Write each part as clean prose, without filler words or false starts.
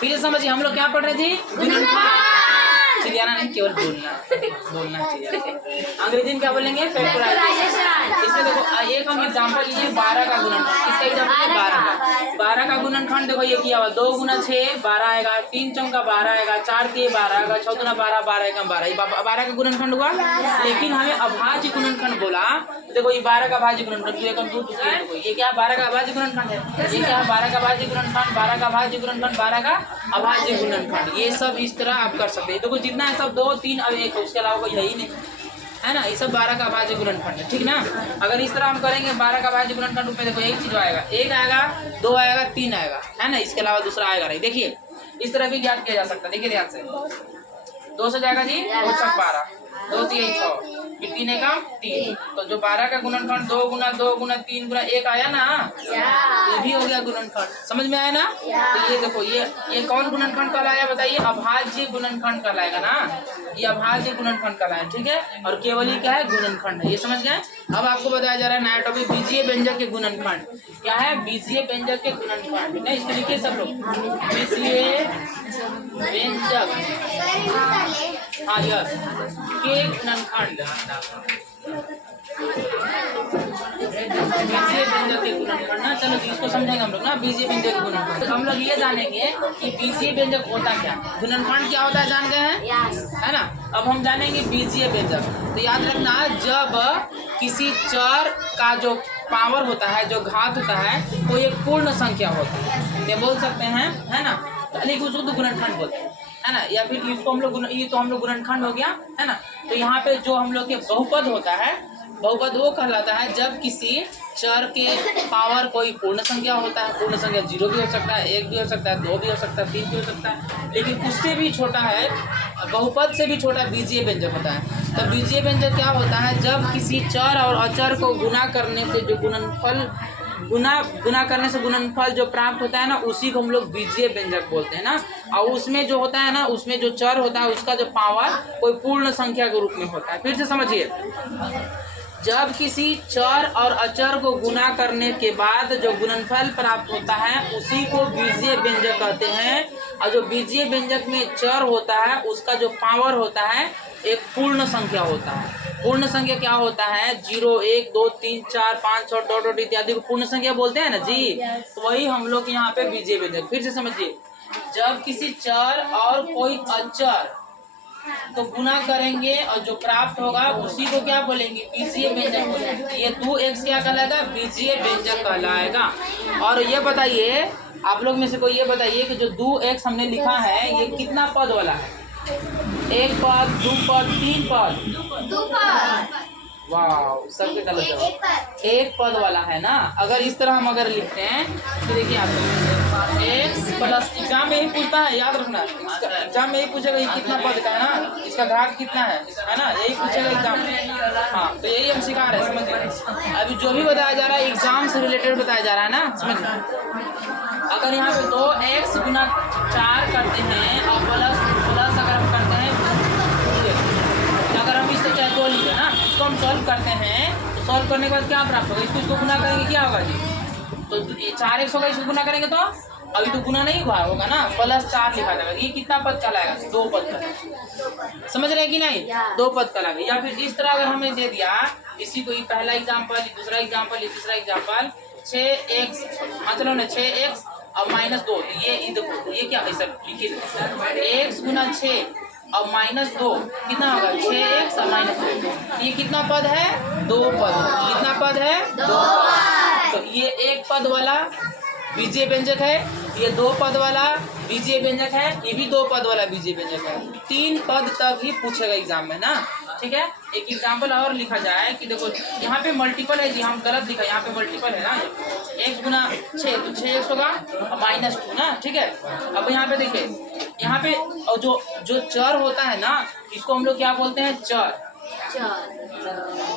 फिर से समझिए, हम लोग क्या पढ़ रहे थे? गुणनखंड। चिड़ियाना नहीं, केवल बोलना चाहिए। अंग्रेजी में क्या बोलेंगे? फैक्टराइजेशन। इसमें देखो एक हम एग्जाम्पल लिए 12 का गुणनखंड। किसका एग्जाम्पल? 12 का गुणनखंड। देखो ये किया हुआ 2 गुना 6 12 आएगा, 3 चौका 12 आएगा, 4 के 12 आएगा, 6 गुना 12 12 एकम 12, 12 का गुणनखंड हुआ। लेकिन हमें अभाज्य गुणनखंड बोला। देखो ये 12 का भाज्य गुणनखंड, ये क्या 12 का अभाज्य गुणनखंड है? ये क्या 12 का भाज्य गुणनखंड, 12 का भाज्य गुणनखंड, 12 का अभाज्य गुणनखंड। ये सब इस तरह आप कर सकते हैं। देखो जितना है सब 2 3 और 1, उसके अलावा कोई है ही नहीं, है ना। ये सब 12 का अभाज्य गुणनखंड है, ठीक ना। अगर इस तरह हम करेंगे 12 का अभाज्य गुणनखंड में देखो एक चीज आएगा, 1 आएगा, 2 आएगा, 3 आएगा, है ना। इसके अलावा दूसरा आएगा नहीं। देखिए इस तरह भी ज्ञात किया जा सकता है। देखिए ध्यान से, 2 से जाएगा जी 2 छक 12, 2 3 6, फिर 3 एकम 3। तो जो 12 का गुणनखंड 2 गुना 2 गुना 3 गुना 1 आया ना, ये भी हो गया गुणनखंड। समझ में आया ना। तो ये देखो ये कौन गुणनखंड कहलाया बताइए? अभाज्य गुणनखंड कहलाएगा ना। ये अभाज्य गुणनखंड कहलाया, ठीक है। और केवल ही क्या है? गुणनखंड है। ये समझ गए। अब आपको बताया जा रहा है नया टॉपिक, बीजीय व्यंजक के गुणनखंड। क्या है? बीजीय व्यंजक के गुणनखंड। नहीं इसको लिखिए सब लोग, बीजीय व्यंजक, हाँ यस, के गुणनखंड। बीजीय व्यंजक के गुणनखंड ना। चलो इसको समझेंगे हम लोग ना, बीजीय व्यंजक के गुणनखंड। हम लोग ये जानेंगे कि बीजीय व्यंजक होता क्या, गुणनखंड क्या होता है, जान गए हैं, है ना। अब हम जानेंगे बीजीय व्यंजक। तो याद रखना, जब किसी चर का जो पावर होता है, जो घात होता है, वो एक पूर्ण संख्या होता है, ये बोल सकते हैं, है ना। लेकिन उसको तो गुणनखंड बोलते हैं, है ना। या फिर इसको हम लोग, ये तो हम लोग गुणनखंड हो गया, है ना। तो यहाँ पे जो हम लोग के बहुपद होता है, बहुपद वो कहलाता है जब किसी चर के पावर कोई पूर्ण संख्या होता है। पूर्ण संख्या 0 भी हो सकता है, 1 भी हो सकता है, 2 भी हो सकता है, 3 भी हो सकता है, लेकिन उससे भी छोटा है, बहुपद से भी छोटा बीजीय व्यंजक होता है। तो बीजीय व्यंजक क्या होता है? जब किसी चर और अचर को गुना करने से जो गुणनफल, गुना करने से गुणनफल जो प्राप्त होता है ना, उसी को हम लोग बीजीय व्यंजक बोलते हैं ना। और उसमें जो होता है ना, उसमें जो चर होता है उसका जो पावर कोई पूर्ण संख्या के रूप में होता है। फिर से समझिए, जब किसी चर और अचर को गुना करने के बाद जो गुणनफल प्राप्त होता है उसी को बीजीय व्यंजक कहते हैं। और जो बीजीय व्यंजक में चर होता है उसका जो पावर होता है एक पूर्ण संख्या होता है। पूर्ण संख्या क्या होता है? 0 1 2 3 4 5 6 डॉट डॉट इत्यादि को पूर्ण संख्या बोलते हैं ना जी। तो वही हम लोग यहाँ पे बीजीय व्यंजक। फिर से समझिए, जब किसी चर और कोई अचर तो गुना करेंगे और जो प्राप्त होगा उसी को क्या बोलेंगे? बीजीय व्यंजक बोलेंगे। ये 2x क्या कहलाएगा? बीजीय व्यंजक कहलाएगा। और ये बताइए, आप लोग में से कोई ये बताइए कि जो 2x हमने लिखा है ये कितना पद वाला है? 1 पद, 2 पद, 3 पद? 2 पद। वाह, सबके गलत जवाब। 1 पद वाला है ना। अगर इस तरह हम अगर लिखते हैं तो देखिए आप x प्लस, एग्जाम में यही पूछता है, याद रखना। एग्जाम में यही पूछेगा ये कितना पद का है ना, इसका घात कितना है ना, यही पूछेगा एग्जाम में। हाँ, तो यही हम सिखा रहे हैं, समझिए। अभी जो भी बताया जा रहा है एग्जाम से रिलेटेड बताया जा रहा है ना, समझिए। अगर यहाँ पे 2x गुना 4 करते हैं और प्लस अगर हम करते हैं, अगर हम इसको चाहे 2 लिखे ना, इसको हम सॉल्व करते हैं तो सॉल्व करने के बाद क्या प्राप्त होगा? इसको गुना करेंगे क्या होगा जी? तो ये 4x होगा, इसको गुना करेंगे तो अभी तो गुना नहीं हुआ होगा ना, प्लस 4 लिखा जाएगा। ये कितना पद कहलाएगा? 2 पद का। समझ रहे हैं कि नहीं? 2 पद कहलाएगा। या फिर इस तरह अगर हमें दे दिया, इसी को पहला एग्जाम्पल, दूसरा एग्जाम्पल, तीसरा एग्जाम्पल, 6x, मतलब ना 6x और -2, ये देखो ये क्या है सर, लिखिए x गुना 6 और -2 कितना होगा? 6x और -2। ये कितना पद है? 2 पद। कितना पद है? 2 पद। तो ये 1 पद वाला बीजीय व्यंजक है, ये 2 पद वाला बीजीय व्यंजक है, ये भी 2 पद वाला बीजीय व्यंजक है। 3 पद तक ही पूछेगा एग्जाम में ना, ठीक है। एक एग्जाम्पल और लिखा जाए कि देखो यहाँ पे मल्टीपल है जी, हम गलत लिखा, यहाँ पे मल्टीपल है ना, x गुना 6 तो 6x होगा और -2 ना, ठीक है। अब यहाँ पे देखिए, यहाँ पे और जो चर होता है ना, इसको हम लोग क्या बोलते हैं? चर,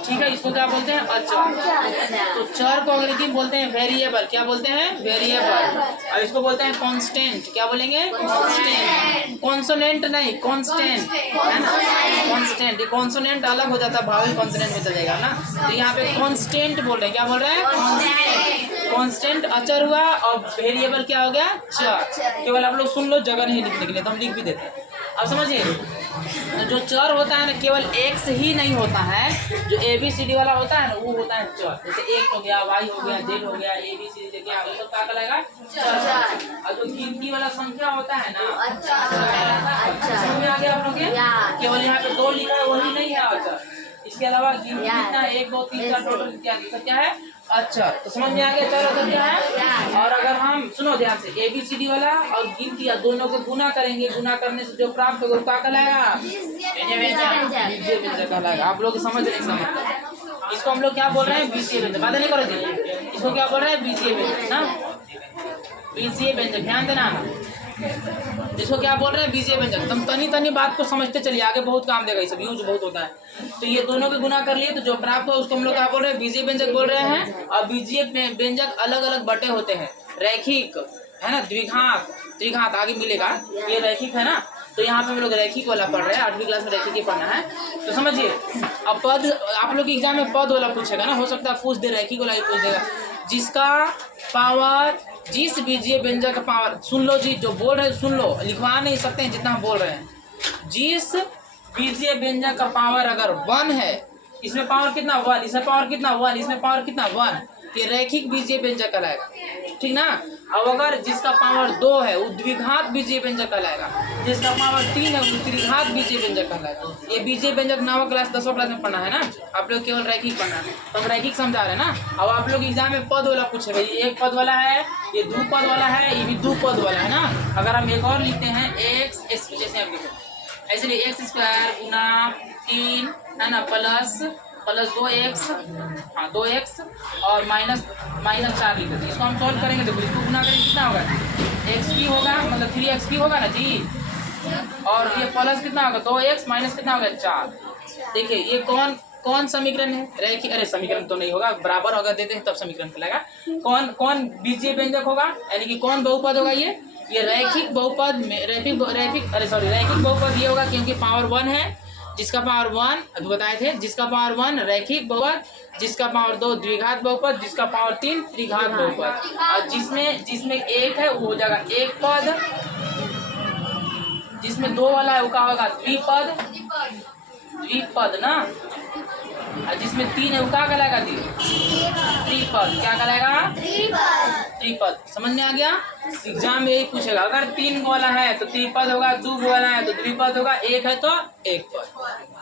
ठीक है। इसको क्या बोलते हैं? अचर। तो चर को अंग्रेजी में बोलते हैं वेरिएबल। क्या बोलते हैं? वेरिएबल। और इसको बोलते हैं कांस्टेंट। क्या बोलेंगे? कांस्टेंट। कॉन्सोनेंट नहीं, कांस्टेंट, है ना। कांस्टेंट, ये कॉन्सोनेंट अलग हो जाता है, भावल कॉन्सोनेंट में चल जाएगा ना। तो यहाँ पे कांस्टेंट बोल रहे हैं। क्या बोल रहे हैं? कांस्टेंट। कांस्टेंट अचर हुआ और वेरिएबल क्या हो गया, चर। केवल आप लोग सुन लो, जगह नहीं लिखने के लिए, तो हम लिख भी देते हैं। अब समझिए, तो जो चर होता है ना, केवल एक्स ही नहीं होता है, जो ABCD वाला होता है ना, वो होता है चर। जैसे एक हो गया, वाई हो गया, जेड हो गया, ABCD क्या सब क्या कहलाएगा, चर। और जो गिनती वाला संख्या होता है ना, समझ में आ गया आप लोग के? केवल यहाँ पे 2 लिखा है वही नहीं है अचर, इसके अलावा गिनती कितना है, 1 2 3 4 टोटल इत्यादि सब क्या है, अच्छा। तो समझ में आ गया चर अचर क्या है। और अगर हम सुनो ध्यान से, ABCD वाला और गिनती या दोनों को गुना करेंगे, गुना करने से जो प्राप्त होगा क्या कहलाएगा, बीजीय व्यंजक कहलाएगा। आप लोग समझ रहे हैं, इसको हम लोग क्या बोल रहे हैं, बीजीय व्यंजक। बातें नहीं करो जी, इसको क्या बोल रहे हैं, बीजीय व्यंजक ना, बीजीय व्यंजक, ध्यान देना। इसको क्या बोल रहे हैं, बीजीय व्यंजक। तुम तनी बात को समझते चलिए, आगे बहुत काम देगा, ये सब यूज बहुत होता है। तो ये दोनों के गुना कर लिए तो जो प्राप्त हो उसको हम लोग क्या बोल रहे हैं, बीजीय व्यंजक बोल रहे हैं। और बीजीय व्यंजक अलग अलग बटे होते हैं, रैखिक है ना, द्विघात, त्रिघात आगे मिलेगा, ये रैखिक है ना। तो यहाँ पे हम लोग रैखिक वाला पढ़ रहे हैं, 8वीं क्लास में रैखिक ही पढ़ना है। तो समझिए, अब पद आप लोग एग्जाम में पद वाला पूछेगा ना, हो सकता है पूछ दे, रैखिक वाला ही पूछ देगा। जिसका पावर, जिस बीजीय व्यंजक का पावर, सुन लो जी, जो बोल रहे हैं सुन लो, लिखवा नहीं सकते हैं जितना हम बोल रहे हैं। जिस बीजीय व्यंजक का पावर अगर 1 है, इसमें पावर कितना 1, इसमें पावर कितना 1, इसमें पावर कितना 1, ये रैखिक बीजीय व्यंजक कहलाएगा, ठीक ना। अब अगर जिसका पावर 2 है वो द्विघात बीजीय व्यंजक कहलाएगा, जिसका पावर 3 है वो त्रिघात बीजीय व्यंजक कहलाएगा। ये बीजीय व्यंजक 9वीं क्लास 10वीं क्लास में पढ़ना है ना, आप लोग केवल रैखिक पढ़ना है, तो हम रैखिक समझा रहे हैं ना। अब आप लोग एग्जाम में पद वाला पूछेगा, ये 1 पद वाला है, ये 2 पद वाला है, ये भी 2 पद वाला है ना। अगर हम एक और लिखते हैं x, जैसे आप लिखो ऐसे लिए, x² गुना 3 है ना, प्लस 2x, हाँ 2x और माइनस 4 लिख देते हैं। इसको हम सॉल्व करेंगे, देखो इसको गुना करेंगे कितना होगा, x होगा, मतलब 3x होगा ना जी, और ये प्लस कितना होगा 2x, माइनस कितना होगा 4। देखिए ये कौन समीकरण है, रैखिक, अरे समीकरण तो नहीं होगा, बराबर अगर देते हैं तब समीकरण कहलाएगा। कौन बीजीय व्यंजक होगा, यानी कि कौन बहुपद होगा, ये रैखिक बहुपद में, रैखिक बहुपद ये होगा, क्योंकि पावर 1 है, जिसका पावर 1 अभी बताए थे, जिसका पावर 1 रैखिक बहुपद, जिसका पावर 2 द्विघात बहुपद, जिसका पावर 3 त्रिघात बहुपद। और जिसमें 1 है वो हो जाएगा एक पद, जिसमें 2 वाला है वो क्या होगा, द्विपद ना, और जिसमें 3 है वो क्या कहलाएगा, त्रिपद। क्या कहलाएगा, त्रिपद। समझ में आ गया, एग्जाम में यही पूछेगा, अगर 3 वाला है तो त्रिपद होगा, 2 वाला है तो द्विपद होगा, 1 है तो एक पद,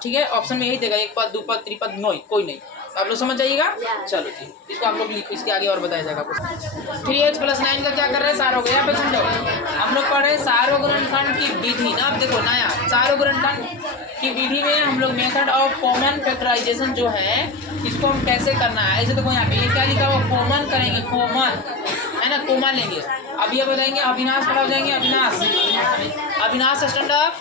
ठीक है। ऑप्शन में यही देगा, 1 पद 2 पद त्रिपद, नहीं कोई नहीं, आप लोग समझ जाइएगा। चलो ठीक, इसको आप लोग लिखो, इसके आगे और बताया जाएगा कुछ। 3x + 9 का क्या कर रहे हैं, सारों यहाँ पे समझो, हम लोग पढ़ रहे हैं सारोगुणनखंड की विधि ना। अब देखो नया सारोगुणनखंड की विधि में हम लोग मेथड ऑफ कॉमन फैक्टराइजेशन जो है, इसको हम कैसे करना है। ऐसे देखो यहाँ पे ये क्या लिखा हुआ, कॉमन करेंगे, कॉमन है ना, कॉमन लेंगे। अब ये बताएंगे अविनाश खड़ा हो जाएंगे, अविनाश स्टैंड अप,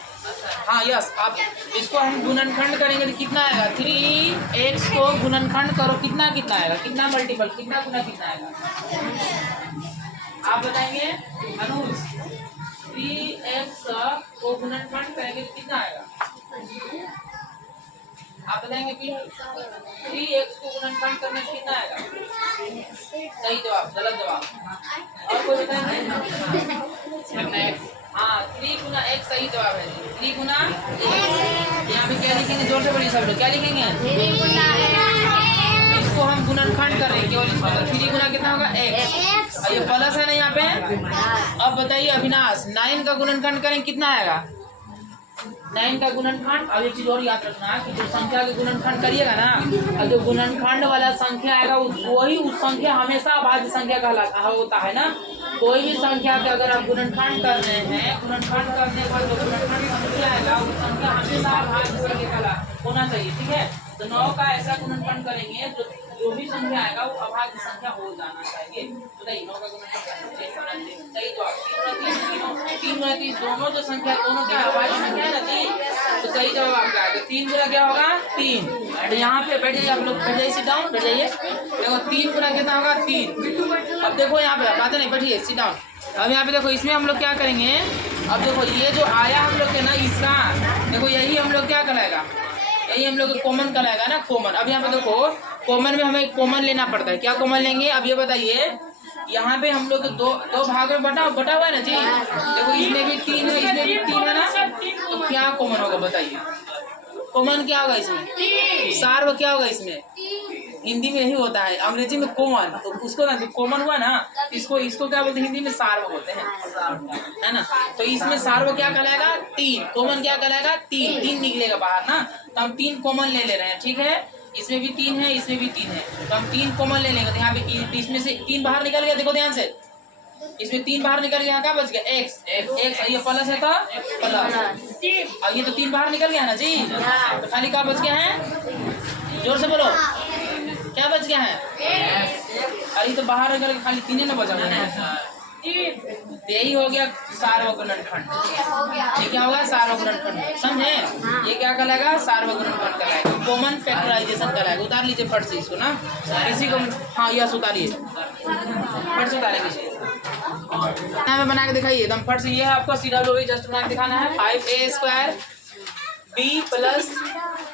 हाँ यस। अब इसको हम गुणनखंड करेंगे तो कितना आएगा, 3x को गुणनखंड करो, कितना आएगा, कितना मल्टीपल, कितना गुना कितना आएगा, आप बताएंगे अनुज। 3x को गुणनखंड करेंगे तो कितना आएगा, आप बताएंगे कि 3x को गुणनखंड करने से कितना आएगा, सही जवाब, गलत जवाब, और कोई बताएंगे, हाँ 3 गुना x सही जवाब है, 3 गुना x। यहाँ पे क्या लिखेंगे, जोर से बोलिए सब लोग, क्या लिखेंगे, इसको हम गुणनखंड कर रहे हैं, केवल इसको 3 गुना कितना होगा x, और ये प्लस है ना यहाँ पे। अब बताइए अविनाश, 9 का गुणनखंड करें कितना आएगा, 9 का गुणनखंड। अब एक चीज और याद रखना कि जो संख्या के गुणनखंड करिएगा ना, और जो गुणनखंड वाला संख्या आएगा वही उस संख्या हमेशा अभाज्य संख्या कहलाता होता है ना। कोई भी संख्या के अगर आप गुणनखंड कर रहे हैं, गुणनखंड करने पर जो गुणनखंड संख्या आएगा वो संख्या हमेशा अभाज्य संख्या होना चाहिए, ठीक है। तो 9 का ऐसा गुणनखंड करेंगे जो भी संख्या आएगा वो अभाज्य संख्या हो जाना चाहिए। बताइए 9 का गुणनखंड सही जवाब, 3 दोनों जो संख्या दोनों क्या अभाज्य संख्या है ना, तो सही जवाब आपका है। तो 3 गुना क्या होगा 3। तो यहाँ पे बैठ जाइए आप लोग, बैठ जाइए, सिट डाउन, बैठ जाइए। देखो 3 गुना कितना होगा 3। अब देखो यहाँ पे बातें नहीं, बैठिए सिट डाउन। अब यहाँ पे देखो इसमें हम लोग क्या करेंगे, अब देखो ये जो आया हम लोग के ना इसका, देखो यही हम लोग क्या कहलाएगा, यही हम लोग कॉमन कहलाएगा ना, कॉमन। अब यहाँ पे देखो कॉमन में हमें कॉमन लेना पड़ता है, क्या कॉमन लेंगे, अब ये बताइए यहाँ पे हम लोग दो भाग में बटा हुआ है ना जी। देखो इसमें भी 3 है, इसमें भी 3 है ना, तो क्या कॉमन होगा बताइए? कॉमन क्या होगा इसमें? सार्व क्या होगा इसमें? हिंदी में यही होता है, अंग्रेजी में कॉमन। तो उसको ना कॉमन हुआ ना, इसको क्या बोलते हैं हिंदी में? सार्व बोलते हैं, है ना। तो इसमें सार्व क्या कहलाएगा? 3। कॉमन क्या कहलाएगा? 3 निकलेगा बाहर ना, तो हम 3 कॉमन ले रहे हैं, ठीक है। इसमें भी 3 है, इसमें भी 3 है, तो हम 3 कॉमन ले लेंगे। तो यहाँ पे इसमें से 3 बाहर निकल गया, देखो ध्यान से, इसमें 3 बाहर निकल गया, क्या बच गया? x। ये प्लस है तो प्लस, और ये तो 3 बाहर निकल गया ना जी, तो खाली क्या बच गया है? जोर से बोलो, क्या बच गया है? अरे तो बाहर निकल के खाली 3 ना बचा है। यही हो गया सार्वगुणनखंड। ये क्या होगा? सार्वगुणनखंड, समझे? ये क्या कहलाएगा? सार्वगुणनखंड कहलाएगा, कॉमन फैक्टराइजेशन कहलाएगा। उतार लीजिए फट से इसको ना, किसी को, हाँ यस उतारिए, फट से उतारेंगे इसको, में बना के दिखाइए एकदम फट से। ये है आपको सीधा लो, जस्ट बना के दिखाना है। 5a² b +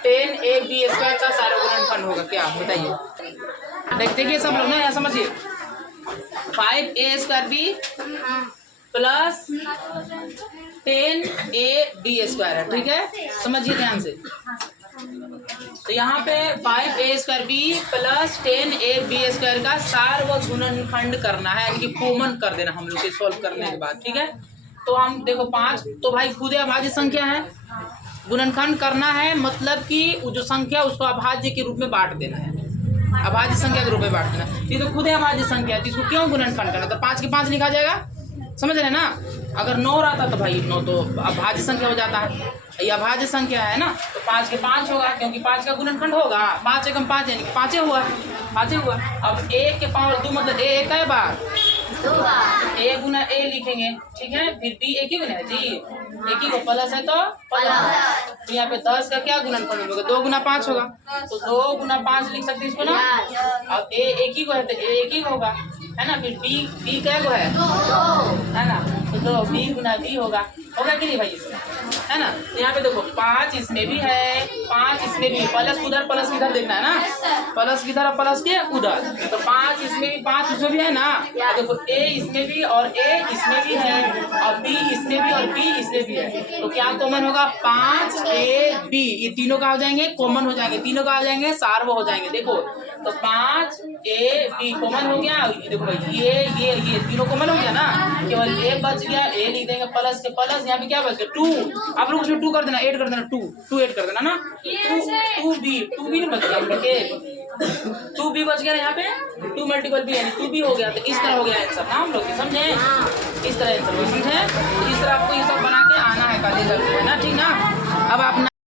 10ab² का सार्वगुणनखंड होगा क्या? बताइए, देखिए सब लोग ना, यहाँ समझिए। 5a² b + 10ab² है, ठीक है, समझिए ध्यान से। तो यहाँ पे 5a² b + 10ab² का सार्वगुणनखंड करना है, यानी कि कॉमन कर देना हम लोग के सॉल्व करने के बाद, ठीक है। तो हम देखो 5 तो भाई खुद अभाज्य संख्या है, गुणनखंड करना है मतलब कि जो संख्या उसको अभाज्य के रूप में बांट देना है, अभाज्य संख्या के रूप में बांट देना। ये तो खुद अभाज्य संख्या है, तो इसको क्यों गुणनखंड करना? तो 5 के 5 लिखा जाएगा, समझ रहे ना। अगर 9 रहता तो भाई 9 तो अभाज्य संख्या हो जाता है, ये अभाज्य संख्या है ना, तो 5 के 5 होगा, क्योंकि 5 का गुणनखंड होगा। 5 एकम 5 यानी 5 हुआ, 5 हुआ। अब 1 के पावर 2 मतलब a एक है बार, a गुना a लिखेंगे, ठीक है। फिर b एक ही गुना है जी, एक ही को प्लस है तो प्लस। तो यहाँ पे 10 का क्या गुणनखंड होगा? 2 गुना 5 होगा, तो 2 गुना 5 लिख सकते हैं इसको ना। अब a एक ही को है तो a एक ही होगा, है ना। फिर b क्या को है ना, तो b गुना b होगा कि नहीं भाई इसमें, है ना। यहाँ पे देखो 5 इसमें भी है, 5 इसमें भी, प्लस उधर प्लस इधर देखना है ना, प्लस किधर और प्लस के उधर। तो 5 इसमें भी, 5 इसमें भी है ना। देखो a इसमें भी और a इसमें भी है, और b इसमें भी और b इसमें भी है, तो क्या कॉमन होगा? 5ab, ये तीनों का हो जाएंगे, कॉमन हो जाएंगे, तीनों का हो जाएंगे, सार्व हो जाएंगे। देखो तो 5ab कॉमन हो गया। देखो भाई ये तीनों कॉमन हो गया ना, केवल a बच गया, a लिख देंगे प्लस के प्लस। यहाँ पे क्या बच गया? 2। आप लोग उसमें 2 कर देना, 8 कर देना, 2 8 कर देना ना, 2b नहीं बच गया, 2b बच गया यहाँ पे, 2 × b यानी 2b हो गया। तो इस तरह हो गया आंसर ना, हम लोग समझे, इस तरह आंसर समझे। इस तरह आपको ये सब बना के आना है कल है ना, ठीक ना। अब आप